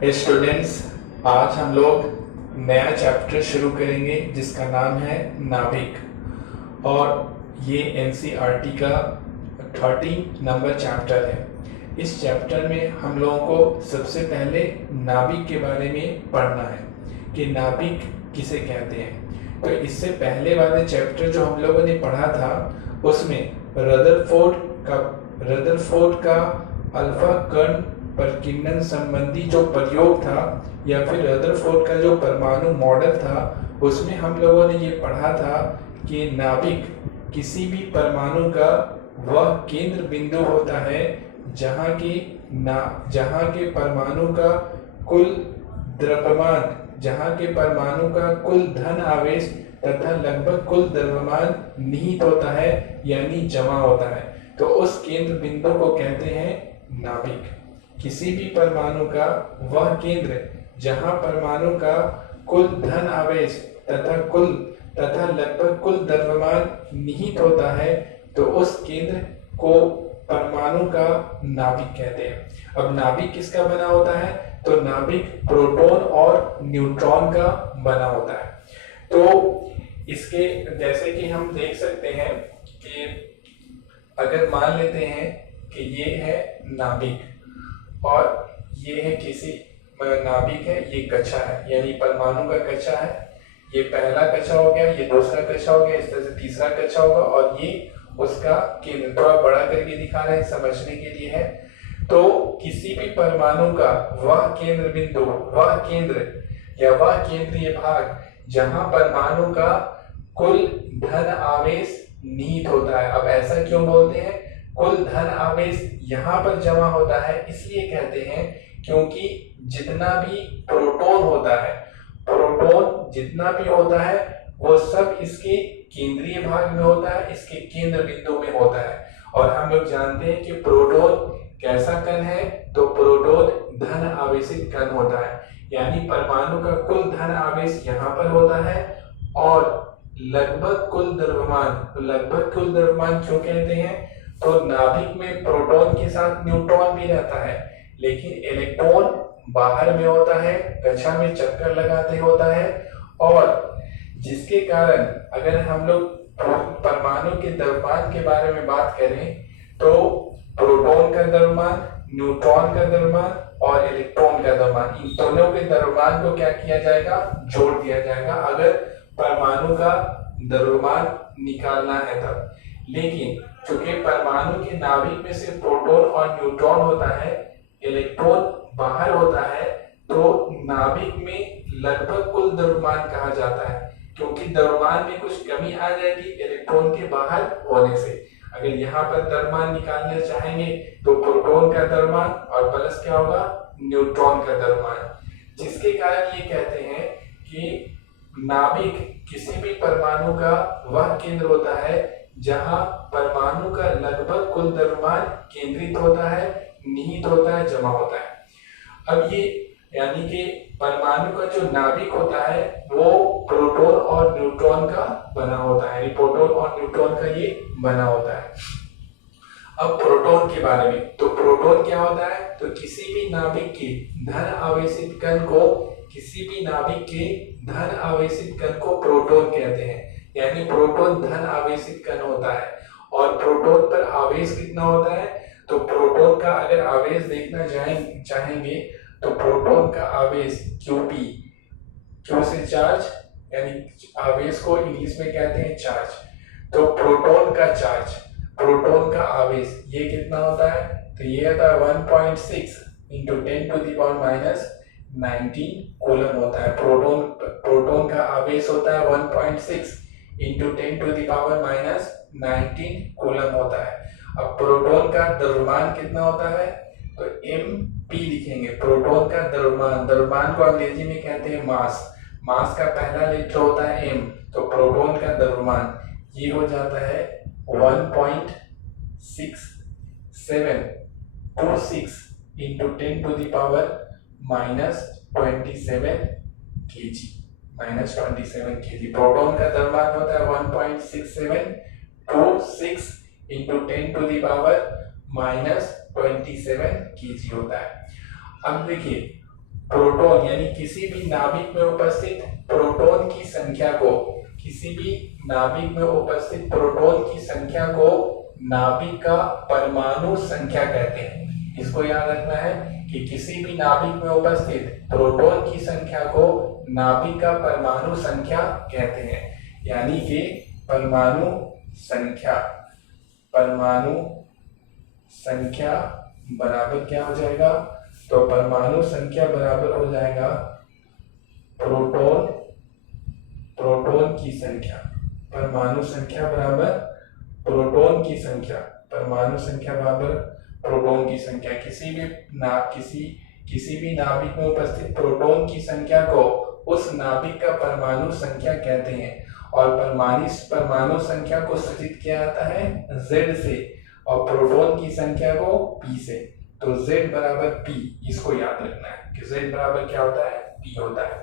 Students, आज हम लोग नया चैप्टर शुरू करेंगे जिसका नाम है नाभिक। और ये एनसीईआरटी का 13 नंबर चैप्टर है। इस चैप्टर में हम लोगों को सबसे पहले नाभिक के बारे में पढ़ना है कि नाभिक किसे कहते हैं। तो इससे पहले वाले चैप्टर जो हम लोगों ने पढ़ा था उसमें रदरफोर्ड का अल्फा कण प्रकीर्णन संबंधी जो प्रयोग था या फिर रदरफोर्ड का जो परमाणु मॉडल था उसमें हम लोगों ने ये पढ़ा था कि नाभिक किसी भी परमाणु का वह केंद्र बिंदु होता है जहाँ के परमाणु का कुल द्रव्यमान, जहाँ के परमाणु का कुल धन आवेश तथा लगभग कुल द्रव्यमान निहित होता है यानी जमा होता है। तो उस केंद्र बिंदु को कहते हैं नाभिक। किसी भी परमाणु का वह केंद्र जहां परमाणु का कुल धन आवेश तथा लगभग कुल द्रव्यमान निहित होता है तो उस केंद्र को परमाणु का नाभिक कहते हैं। अब नाभिक किसका बना होता है? तो नाभिक प्रोटॉन और न्यूट्रॉन का बना होता है। तो इसके जैसे कि हम देख सकते हैं कि अगर मान लेते हैं कि ये है नाभिक और ये है किसी नाभिक है, ये कक्षा है यानी परमाणु का कक्षा है। ये पहला कक्षा हो गया, ये दूसरा कक्षा हो गया, इस तरह से तीसरा कक्षा होगा और ये उसका केंद्र। थोड़ा बड़ा करके दिखा रहे हैं, समझने के लिए है। तो किसी भी परमाणु का वह केंद्र बिंदु, वह केंद्र या वह केंद्रीय भाग जहां परमाणु का कुल धन आवेश निहित होता है। अब ऐसा क्यों बोलते हैं? कुल धन आवेश यहाँ पर जमा होता है इसलिए कहते हैं क्योंकि जितना भी प्रोटॉन होता है, प्रोटॉन जितना भी होता है वो सब इसके केंद्रीय भाग में होता है, इसके केंद्र बिंदु में होता है। और हम लोग जानते हैं कि प्रोटॉन कैसा कण है? तो प्रोटॉन धन आवेशित कण होता है यानी परमाणु का कुल धन आवेश यहाँ पर होता है और लगभग कुल द्रव्यमान। तो लगभग कुल द्रव्यमान क्यों कहते हैं? तो नाभिक में प्रोटॉन के साथ न्यूट्रॉन भी रहता है लेकिन इलेक्ट्रॉन बाहर में होता है, कक्षा में चक्कर लगाते होता है। और जिसके कारण अगर हम लोग परमाणु के द्रव्यमान के बारे में बात करें तो प्रोटॉन का द्रव्यमान, न्यूट्रॉन का द्रव्यमान और इलेक्ट्रॉन का द्रव्यमान, इन दोनों के द्रव्यमान को क्या किया जाएगा? जोड़ दिया जाएगा अगर परमाणु का द्रव्यमान निकालना है तब। लेकिन चूंकि परमाणु के नाभिक में सिर्फ प्रोटॉन और न्यूट्रॉन होता है, इलेक्ट्रॉन बाहर होता है, तो नाभिक में लगभग कुल द्रव्यमान कहा जाता है क्योंकि द्रव्यमान में कुछ कमी आ जाएगी इलेक्ट्रॉन के बाहर होने से। अगर यहाँ पर द्रव्यमान निकालना चाहेंगे तो प्रोटॉन का द्रव्यमान और प्लस क्या होगा? न्यूट्रॉन का द्रव्यमान। जिसके कारण ये कहते हैं कि नाभिक किसी भी परमाणु का वह केंद्र होता है जहां परमाणु का लगभग कुल द्रव्यमान केंद्रित होता है, निहित होता है, जमा होता है। अब ये यानी कि परमाणु का जो नाभिक होता है वो प्रोटॉन और न्यूट्रॉन का बना होता है, प्रोटॉन और न्यूट्रॉन का ये बना होता है। अब प्रोटॉन के बारे में, तो प्रोटॉन क्या होता है? तो किसी भी नाभिक के धन आवेशित कण को, किसी भी नाभिक के धन आवेशित कण को प्रोटॉन कहते हैं यानी प्रोटॉन धन आवेशित कण होता है। और प्रोटॉन पर आवेश कितना होता है? तो प्रोटॉन का अगर आवेश देखना चाहेंगे तो प्रोटॉन का आवेश QP, Q से चार्ज यानी आवेश को इंग्लिश में कहते हैं चार्ज। तो प्रोटॉन का चार्ज, प्रोटॉन का आवेश ये कितना होता है? तो ये होता है 1.6 × 10⁻⁹ कूलम होता है। प्रोटॉन का आवेश होता है 1.6 × 10⁻⁹ कूलम होता है। अब प्रोटॉन का द्रव्यमान कितना होता है? तो MP लिखेंगे। प्रोटॉन का द्रव्यमान को अंग्रेजी में कहते हैं मास। मास का पहला लेटर होता है M। तो प्रोटॉन का द्रव्यमान ये हो जाता है 1.6726 × 10⁻⁻27 kg। प्रोटॉन का द्रव्यमान होता है 1.6726 × 10⁻⁻27 kg होता है। अब देखिए प्रोटॉन यानी किसी भी नाभिक में उपस्थित प्रोटॉन की संख्या को, किसी भी नाभिक में उपस्थित प्रोटॉन की संख्या को नाभिक का परमाणु संख्या कहते हैं। इसको याद रखना है कि किसी भी नाभिक में उपस्थित प्रोटॉन की संख्या को नाभिक का परमाणु संख्या कहते हैं। यानी कि परमाणु संख्या बराबर क्या हो जाएगा, तो परमाणु संख्या बराबर हो जाएगा प्रोटॉन की संख्या। परमाणु संख्या बराबर प्रोटॉन की संख्या, परमाणु संख्या बराबर प्रोटॉन की संख्या। किसी भी नाभिक में उपस्थित प्रोटॉन की संख्या को उस नाभिक का परमाणु संख्या कहते हैं। और परमाणु संख्या को सूचित किया जाता है Z से और प्रोटॉन की संख्या को P से। तो Z बराबर P, इसको याद रखना है कि Z बराबर क्या होता है, P होता है।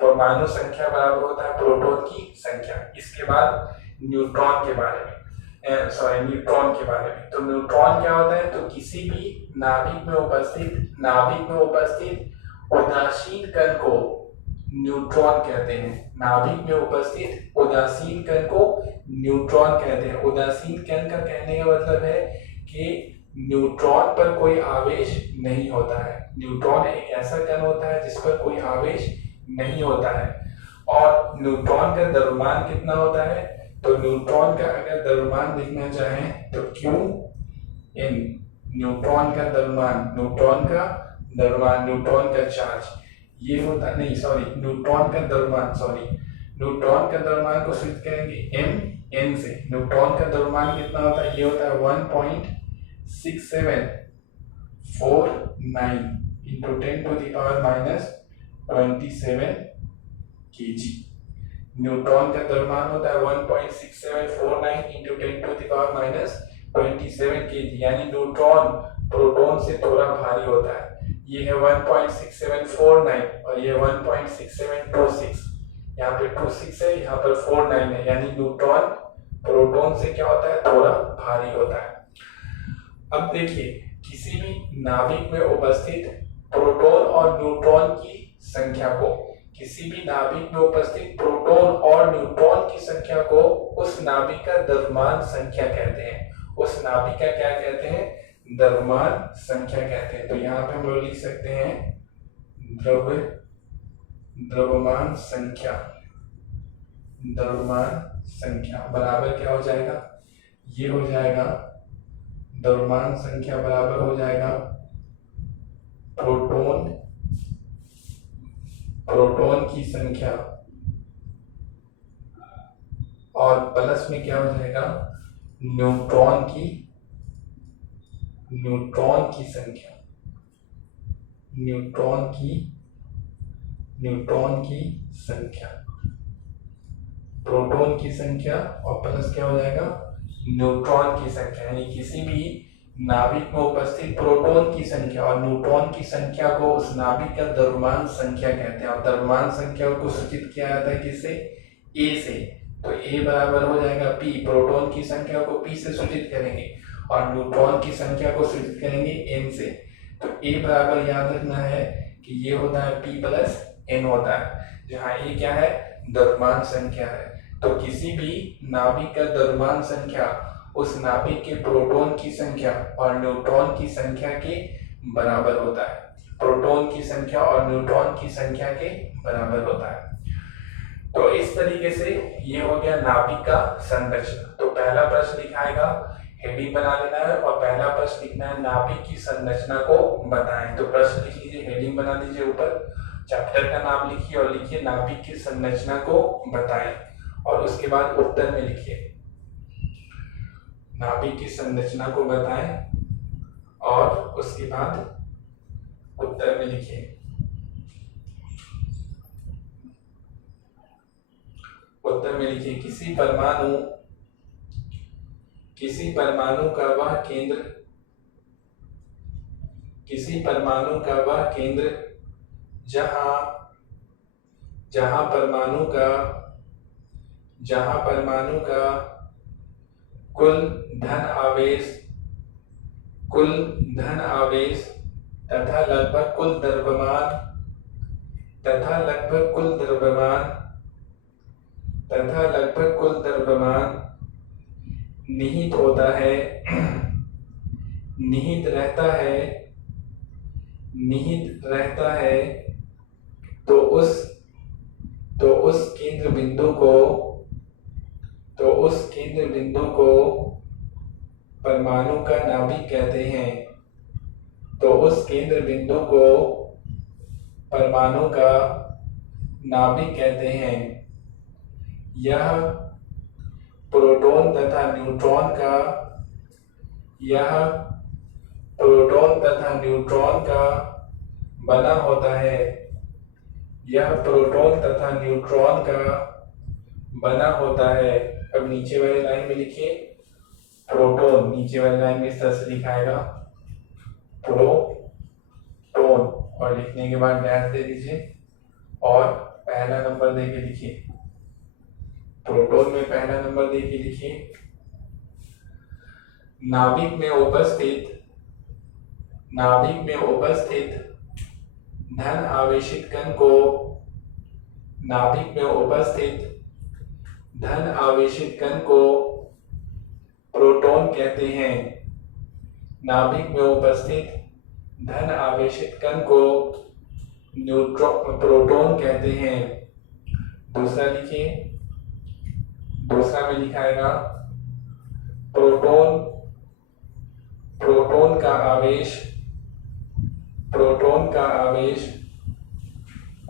परमाणु संख्या बराबर होता है प्रोटॉन की संख्या। इसके बाद न्यूट्रॉन के बारे में, तो न्यूट्रॉन क्या होता है, तो किसी भी नाभिक में उपस्थित उदासीन कण को न्यूट्रॉन कहते हैं। नाभिक में उपस्थित उदासीन कण को न्यूट्रॉन कहते हैं। उदासीन कण का कहने का मतलब है कि न्यूट्रॉन पर कोई आवेश नहीं होता है। न्यूट्रॉन एक ऐसा कण होता है जिस पर कोई आवेश नहीं होता है। और न्यूट्रॉन का द्रव्यमान कितना होता है, तो न्यूट्रॉन का अगर द्रव्यमान देखना चाहें तो Qn, न्यूट्रॉन का द्रव्यमान, न्यूट्रॉन का चार्ज ये होता नहीं, न्यूट्रॉन का द्रव्यमान को सूचित करेंगे Mn से। न्यूट्रॉन का द्रव्यमान कितना होता है, ये होता है 1.6749 into 10 to the power minus 27 kg। Neutron का द्रव्यमान होता है 1.6749 into 10 to the power minus 27 kg। यानी न्यूट्रॉन प्रोटॉन से थोड़ा भारी होता है। ये है 1.6749 और ये 1.6726। यहाँ पे 26 है, यहाँ पर 49 है। यानी न्यूट्रॉन प्रोटॉन से क्या होता है, थोड़ा भारी होता है। अब देखिए, किसी भी नाभिक में उपस्थित प्रोटॉन और न्यूट्रॉन की संख्या को, किसी भी नाभिक में उपस्थित प्रोटॉन और न्यूट्रॉन की संख्या को उस नाभिक का द्रव्यमान संख्या कहते हैं। उस नाभिक का क्या कहते हैं, द्रव्यमान संख्या कहते हैं। तो यहाँ पे हम लोग लिख सकते हैं द्रव्यमान संख्या बराबर क्या हो जाएगा, ये हो जाएगा द्रव्यमान संख्या बराबर हो जाएगा प्रोटॉन की संख्या और प्लस में क्या हो जाएगा, न्यूट्रॉन की संख्या। प्रोटॉन की संख्या और प्लस क्या हो जाएगा, न्यूट्रॉन की संख्या। यानी किसी भी नाभिक में उपस्थित प्रोटॉन की संख्या और न्यूट्रॉन की संख्या को उस नाभिक का द्रव्यमान संख्या कहते हैं। और द्रव्यमान संख्या को सूचित किया जाता है किससे, A से। तो A बराबर हो जाएगा P, प्रोटॉन की संख्या को P से सूचित करेंगे और न्यूट्रॉन की संख्या को सूचित करेंगे N से। तो A बराबर याद रखना है कि ये होता है P प्लस N होता है, जहाँ A क्या है, द्रव्यमान संख्या है। तो किसी भी नाभिक का द्रव्यमान संख्या उस नाभिक के प्रोटॉन की संख्या और न्यूट्रॉन की संख्या के बराबर होता है। प्रोटॉन की संख्या और न्यूट्रॉन की संख्या के बराबर होता है। तो इस तरीके से ये हो गया नाभिक का संरचना। तो पहला प्रश्न लिखाएगा, हेडिंग बना लेना है और पहला प्रश्न लिखना है नाभिक की संरचना को बताएं। तो प्रश्न लिख लीजिए, हेडिंग बना लीजिए, ऊपर चैप्टर का नाम लिखिए और लिखिए नाभिक की संरचना को बताएं और उसके बाद उत्तर में लिखिए नाभिक की संरचना को बताएं और उसके बाद उत्तर में लिखिए। उत्तर में लिखिए किसी परमाणु का वह केंद्र जहां परमाणु का कुल धन आवेश तथा लगभग कुल द्रव्यमान तथा लगभग कुल द्रव्यमान निहित होता है, निहित रहता है, तो उस केंद्र बिंदु को परमाणु का नाभिक कहते हैं। तो उस केंद्र बिंदु को परमाणु का नाभिक कहते हैं। यह प्रोटॉन तथा न्यूट्रॉन का बना होता है। अब नीचे वाली लाइन में लिखिए प्रोटॉन, नीचे वाली लाइन में इस तरह से लिखाएगा प्रोटॉन, और लिखने के बाद डैश दे दीजिए और पहला नंबर दे के लिखिए। प्रोटॉन में पहला नंबर दे के लिखिए। नाभिक में उपस्थित धन आवेशित कण को प्रोटॉन कहते हैं। नाभिक में उपस्थित धन आवेशित कण को प्रोटॉन कहते हैं। दूसरा लिखिए, दूसरा में लिखाएगा प्रोटॉन का आवेश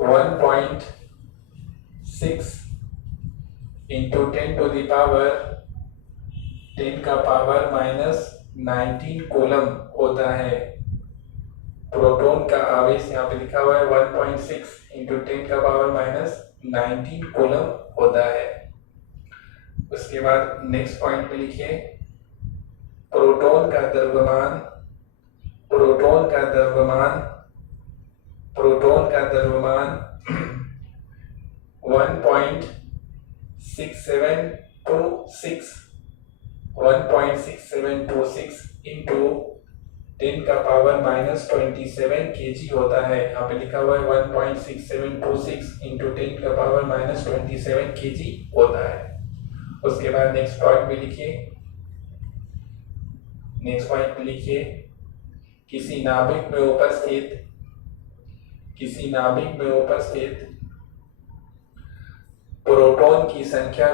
1.6 into 10 का पावर -19 कूलम होता है। प्रोटॉन का आवेश यहाँ पे लिखा हुआ है 1.6 into 10 का पावर -19 कूलम होता है। उसके बाद नेक्स्ट पॉइंट पे लिखिए प्रोटॉन का द्रव्यमान 1.6726 into 10 का पावर -27 kg होता है। यहाँ पे लिखा हुआ है 1.6726 into 10 का पावर -27 kg होता है। उसके बाद नेक्स्ट पॉइंट में लिखिए किसी नाभिक में उपस्थित प्रोटॉन की संख्या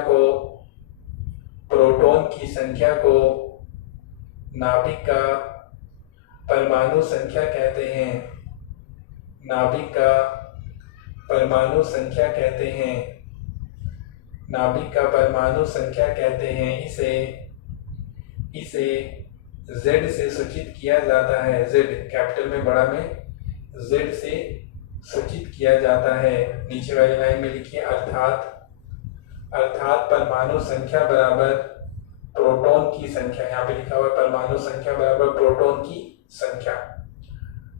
को नाभिक का परमाणु संख्या कहते हैं। नाभिक का परमाणु संख्या कहते हैं। इसे Z से सूचित किया जाता है। Z कैपिटल में, बड़ा में Z से सूचित किया जाता है। नीचे वाली लाइन में लिखिए अर्थात परमाणु संख्या बराबर प्रोटॉन की संख्या। यहाँ पे लिखा हुआ है परमाणु संख्या बराबर प्रोटॉन की संख्या,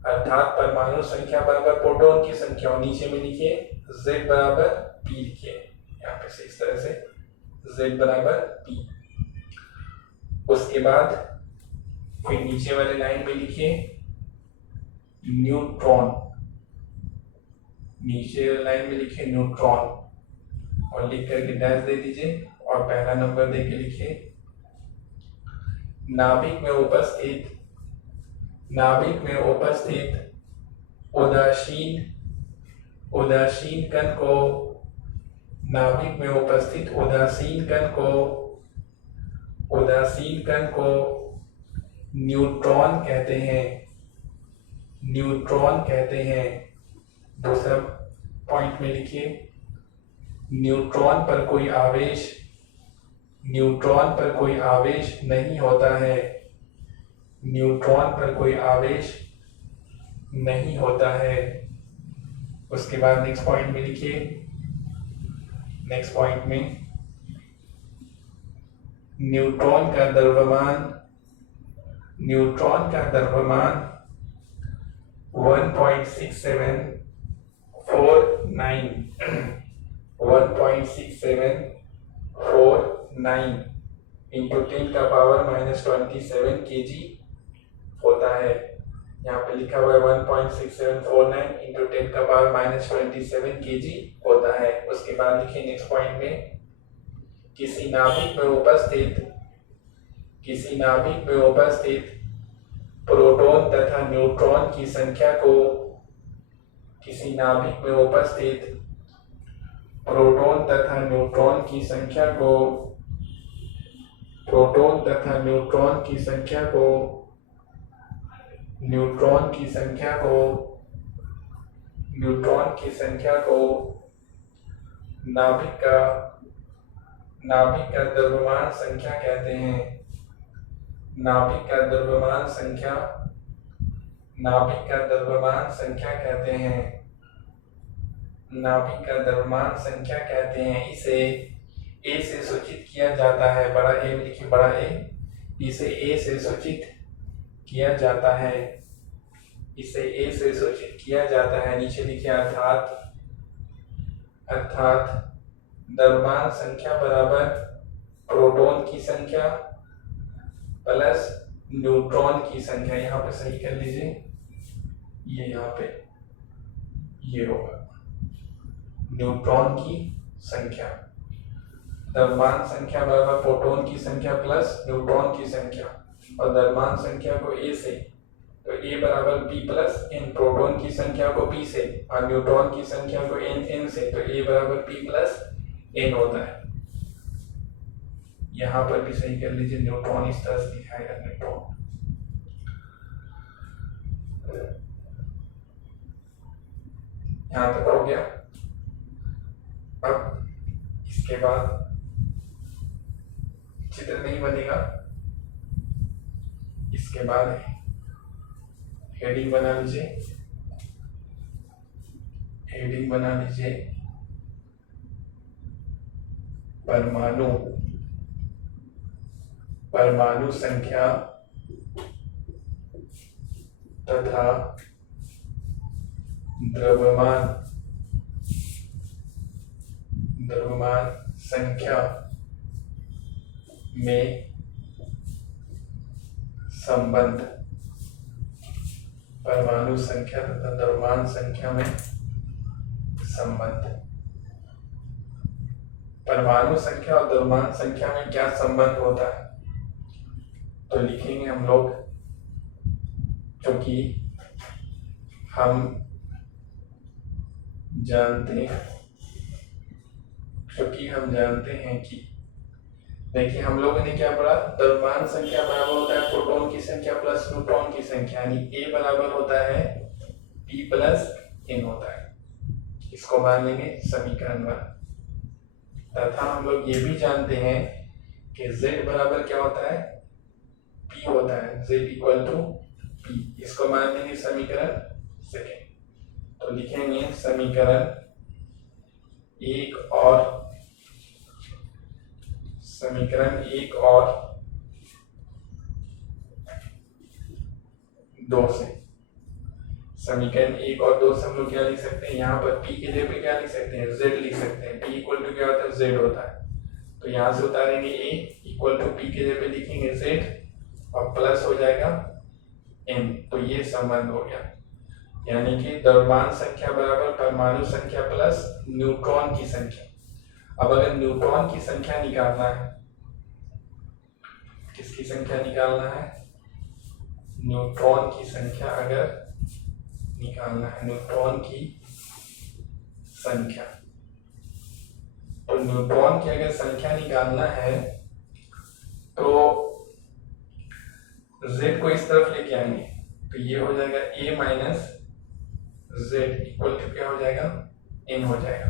अर्थात परमाणु संख्या बराबर प्रोटॉन की संख्या। और नीचे में लिखिए Z बराबर P लिखिए, यहाँ पे से इस तरह से Z बराबर P। उसके बाद फिर नीचे वाले लाइन में लिखिए न्यूट्रॉन, और लिख करके डैश दे दीजिए और पहला नंबर दे के लिखिए नाभिक में उपस्थित उदासीन कण को न्यूट्रॉन कहते हैं। दूसरा पॉइंट में लिखिए न्यूट्रॉन पर कोई आवेश नहीं होता है। उसके बाद नेक्स्ट पॉइंट में लिखिए न्यूट्रॉन का द्रव्यमान 1.6749 into 10 का पावर -27 kg होता है। यहाँ पे लिखा हुआ है 1.6749 इंटू 10⁻⁻27 kg होता है। उसके बाद लिखिए नेक्स्ट पॉइंट में, किसी नाभिक में उपस्थित प्रोटॉन तथा न्यूट्रॉन की संख्या को नाभिक का द्रव्यमान संख्या कहते हैं। नाभिक का द्रव्यमान संख्या कहते हैं। इसे ए से सूचित किया जाता है, बड़ा ए लिखिए, बड़ा ए, इसे ए से सूचित किया जाता है। नीचे लिखिए अर्थात द्रव्यमान संख्या बराबर प्रोटॉन की संख्या प्लस न्यूट्रॉन की संख्या। यहाँ पे सही कर लीजिए, ये यहाँ पे ये होगा न्यूट्रॉन की संख्या। द्रव्यमान संख्या बराबर प्रोटॉन की संख्या प्लस न्यूट्रॉन की संख्या, और द्रव्यमान संख्या को ए से, तो ए बराबर पी प्लस एन, प्रोटॉन की संख्या को पी से और न्यूट्रॉन की संख्या को एन से, तो ए बराबर पी प्लस एन होता है। यहाँ पर भी सही कर लीजिए, न्यूट्रॉन इस तरह से दिखाएगा, न्यूट्रॉन। यहाँ तक हो गया। अब इसके बाद चित्र नहीं बनेगा, इसके बाद हेडिंग बना लीजिए, परमाणु संख्या तथा द्रव्यमान संख्या में संबंध। परमाणु संख्या तथा द्रव्यमान संख्या में संबंध। परमाणु संख्या और द्रव्यमान संख्या में क्या संबंध होता है, तो लिखेंगे हम लोग, क्योंकि हम जानते हैं कि देखिए, हम लोगों ने क्या पढ़ा, द्रव्यमान संख्या बराबर होता है प्रोटॉन की संख्या प्लस न्यूट्रॉन की संख्या, यानी ए बराबर होता है पी प्लस एन होता है। इसको मान लेंगे समीकरण 1। तथा हम लोग ये भी जानते हैं कि z बराबर क्या होता है, p होता है, z इक्वल टू p। इसको मान लेंगे समीकरण 2। तो लिखेंगे समीकरण 1 और 2 से। समीकरण 1 और 2 से हम लोग क्या लिख सकते हैं, यहाँ पर p के जगह पे क्या लिख सकते हैं, z लिख सकते हैं। p इक्वल टू क्या होता है, z होता है। तो यहाँ से उतारेंगे a इक्वल टू p के जगह पे लिखेंगे z और प्लस हो जाएगा n। तो ये संबंध हो गया, यानी कि द्रव्यमान संख्या बराबर परमाणु संख्या प्लस न्यूट्रॉन की संख्या। अब अगर न्यूट्रॉन की संख्या निकालना है, किसकी संख्या निकालना है, न्यूट्रॉन की संख्या अगर निकालना है, न्यूट्रॉन की संख्या, तो न्यूट्रॉन की अगर संख्या निकालना है तो z को इस तरफ लेके आएंगे, तो ये हो जाएगा a minus z equal to क्या हो जाएगा, n हो जाएगा।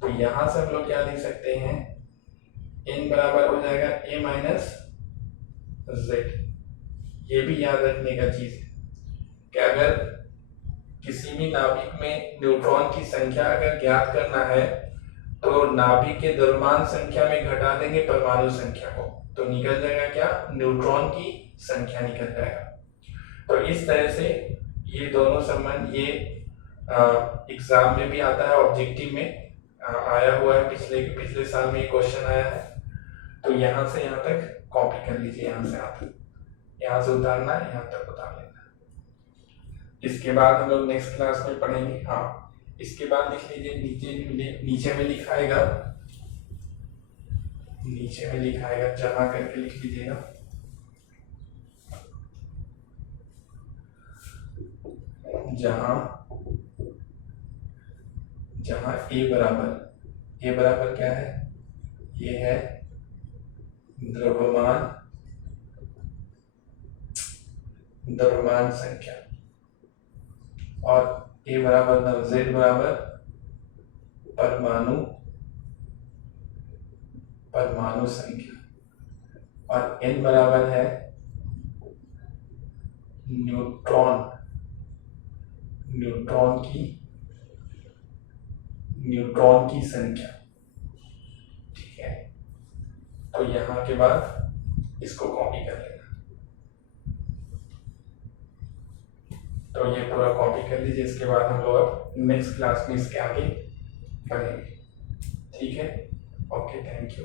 तो यहां से हम लोग क्या लिख सकते हैं, n बराबर हो जाएगा a माइनस z। ये भी याद रखने का चीज है कि अगर किसी भी नाभिक में न्यूट्रॉन की संख्या अगर ज्ञात करना है तो नाभिक के द्रव्यमान संख्या में घटा देंगे परमाणु संख्या को, तो निकल जाएगा क्या, न्यूट्रॉन की संख्या निकल जाएगा। तो इस तरह से ये दोनों संबंध, ये एग्जाम में भी आता है, ऑब्जेक्टिव में आया हुआ है, पिछले साल में ये क्वेश्चन आया है। तो यहाँ से यहाँ तक कॉपी कर लीजिए, यहाँ से उतारना है, यहाँ तक उतार लेना है। इसके बाद हम लोग नेक्स्ट क्लास में पढ़ेंगे। हाँ, इसके बाद लिख लीजिए, नीचे में लिखाएगा, जमा करके लिख लीजिएगा। जहां ए बराबर क्या है, ये है द्रव्यमान संख्या, और ए बराबर जेड बराबर परमाणु संख्या, और एन बराबर है न्यूट्रॉन की संख्या। ठीक है, तो यहाँ के बाद इसको कॉपी कर लेना। तो ये पूरा कॉपी कर लीजिए। इसके बाद हम लोग नेक्स्ट क्लास में इसके आगे बढ़ेंगे। ठीक है, ओके, थैंक यू।